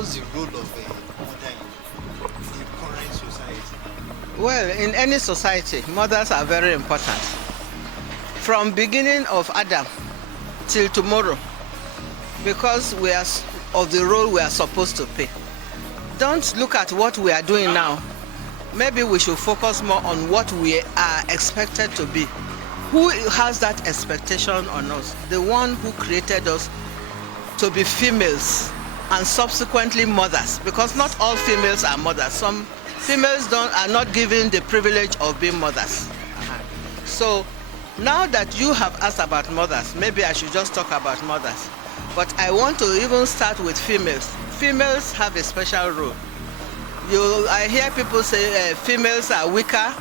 what's the role of a mother in the current society? Well, in any society, mothers are very important. From beginning of Adam till tomorrow, because we are of the role we are supposed to play. Don't look at what we are doing now. Maybe we should focus more on what we are expected to be. Who has that expectation on us? The one who created us to be females and subsequently mothers, because not all females are mothers. Some females are not given the privilege of being mothers. So now that you have asked about mothers, maybe I should just talk about mothers. But I want to even start with females. Females have a special role. I hear people say females are weaker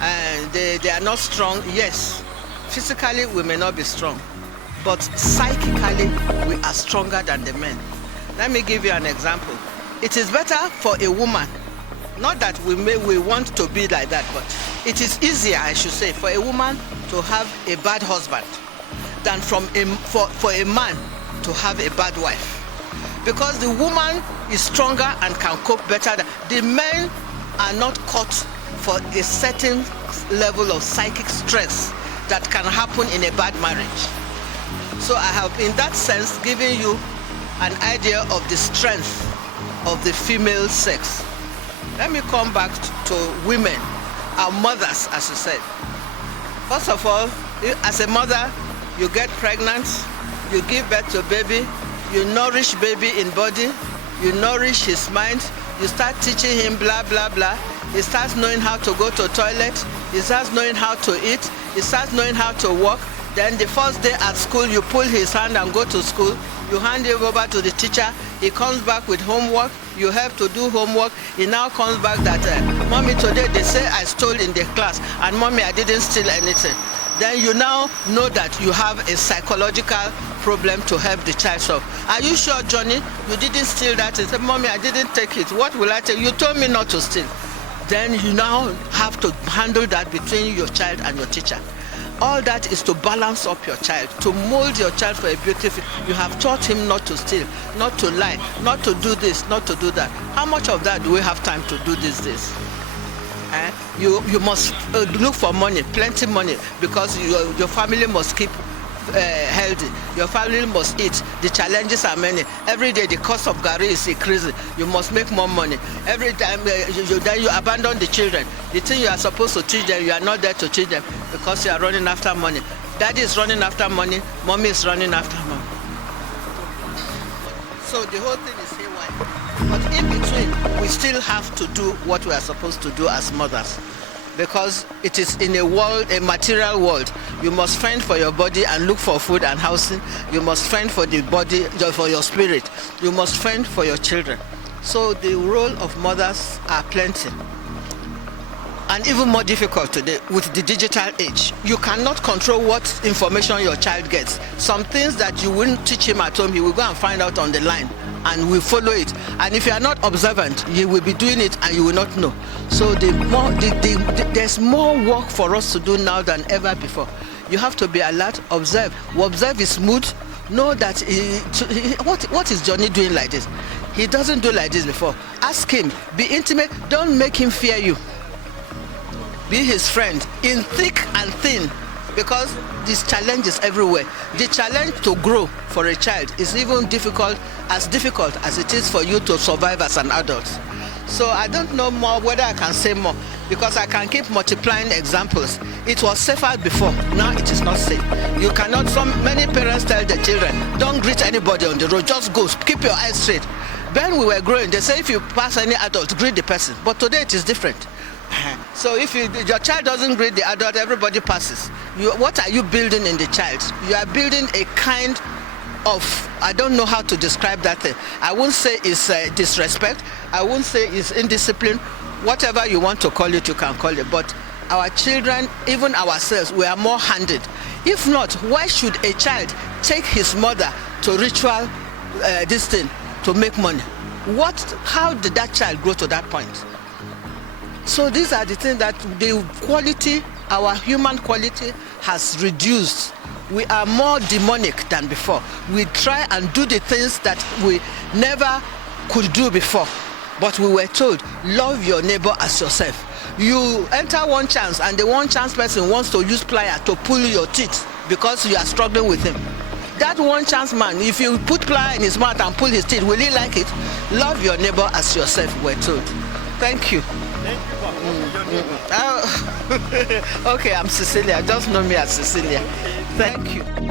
and they are not strong. Yes, physically we may not be strong, but psychically we are stronger than the men. Let me give you an example. It is better for a woman, not that we want to be like that, but it is easier, I should say, for a woman to have a bad husband than for a man to have a bad wife. Because the woman is stronger and can cope better. The men are not caught for a certain level of psychic stress that can happen in a bad marriage. So I have, in that sense, given you an idea of the strength of the female sex. Let me come back to women, our mothers, as you said. First of all, as a mother, you get pregnant, you give birth to a baby, you nourish baby in body, you nourish his mind, you start teaching him blah, blah, blah. He starts knowing how to go to toilet, he starts knowing how to eat, he starts knowing how to walk. Then the first day at school, you pull his hand and go to school, you hand him over to the teacher, he comes back with homework, you help to do homework, he now comes back that, Mommy, today they say I stole in the class, and Mommy, I didn't steal anything. Then you now know that you have a psychological problem to help the child solve. Are you sure, Johnny, you didn't steal that? He said, Mommy, I didn't take it. What will I take? You told me not to steal. Then you now have to handle that between your child and your teacher. All that is to balance up your child, to mold your child for a beautiful. You have taught him not to steal, not to lie, not to do this, not to do that. How much of that do we have time to do these days? You must look for money, plenty money, because your family must keep healthy. Your family must eat. The challenges are many. Every day the cost of garri is increasing. You must make more money. Every time then you abandon the children. The thing you are supposed to teach them, you are not there to teach them because you are running after money. Daddy is running after money. Mommy is running after money. So the whole thing is haywire. But in between, we still have to do what we are supposed to do as mothers, because it is in a material world. You must fend for your body and look for food and housing. You must fend for the body, for your spirit. You must fend for your children. So the role of mothers are plenty. And even more difficult today with the digital age. You cannot control what information your child gets. Some things that you wouldn't teach him at home, he will go and find out on the line and will follow it. And if you are not observant, you will be doing it and you will not know. So there's more work for us to do now than ever before. You have to be alert, observe. Observe his mood. Know that what is Johnny doing like this? He doesn't do like this before. Ask him. Be intimate. Don't make him fear you. Be his friend in thick and thin, because these challenges everywhere. The challenge to grow for a child is even difficult as it is for you to survive as an adult. So I don't know more whether I can say more, because I can keep multiplying examples. It was safer before, now it is not safe. You cannot, many parents tell their children, don't greet anybody on the road, just go, keep your eyes straight. When we were growing, they say if you pass any adult, greet the person. But today it is different. So if your child doesn't greet the adult, everybody passes. What are you building in the child? You are building a kind of, I don't know how to describe that thing. I won't say it's disrespect. I won't say it's indiscipline. Whatever you want to call it, you can call it. But our children, even ourselves, we are more handed. If not, why should a child take his mother to ritual this thing to make money? How did that child grow to that point? So these are the things that the quality, our human quality has reduced. We are more demonic than before. We try and do the things that we never could do before. But we were told, love your neighbor as yourself. You enter one chance and the one chance person wants to use plier to pull your teeth because you are struggling with him. That one chance man, if you put plier in his mouth and pull his teeth, will he like it? Love your neighbor as yourself, we're told. Thank you. Thank you, Mama. Okay, I'm Cecilia. Just know me as Cecilia. Thank you.